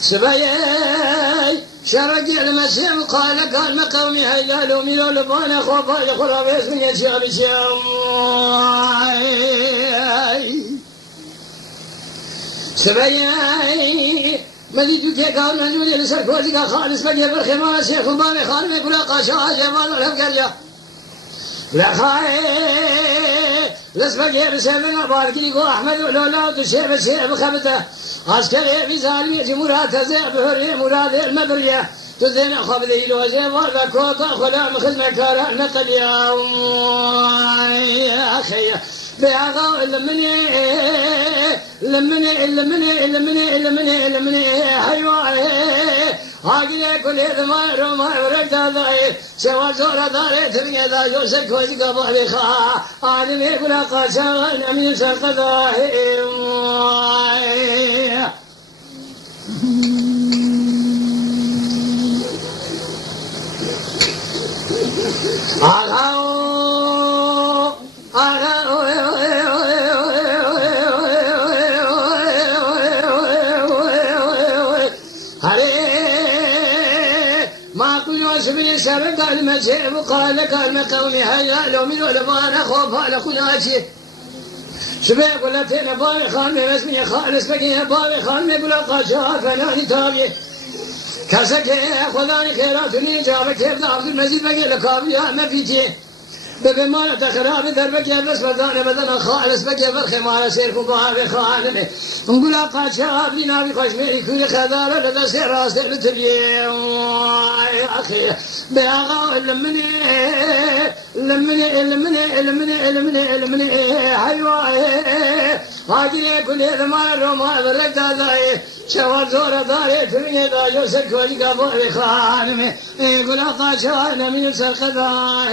سبايا شرقي المسيم قال ما قومي هيلالو ميلو لبانا خوفا يخرب اسمي يشيب شيم سبايا مديدو كي قال نجولي لسركوزي خالص بقي بالخمار شيخ وباني خالم يقول قاشا جمال والهم قال يا لا خاي لسبقي بسبنا باركي يقول احمد ولولا تشيب الشيب خبته عسكري في زالي جمهورات زي بهري مراد المبريه تزين خبري لو زي وكوكا خلا مخزمه كاره نقل يا اخي بيغا لمني هيوا هاجي كل ما روما ورد داي سوا زورا داري تريا دا يوسف كوزي قبل خا عالم يقول قاشا من سقدا سبق المسيح وقال كلمة قومي هيا لو من ولبانا خوف على خناشي سبق ولا فينا باري خان اسمي خالص بقي باري خان يقول قاشا فناني تاغي كسكي خذاني خيراتني جابك كيف عبد المجيد بقي لكابيا ما فيتي ببمانة تخراب دربك يا بس بدنا خالص بقي برخي ما سيركم باري خان نقول قاشا بينا بخشمي كل خذارة لدى سير راس لتبيه أخي بيغا لمني هيوا هاجي كل ما روما برد داي شوار زور داري تري دا جو سكولي قبل خان يقول قاشا من سرقداه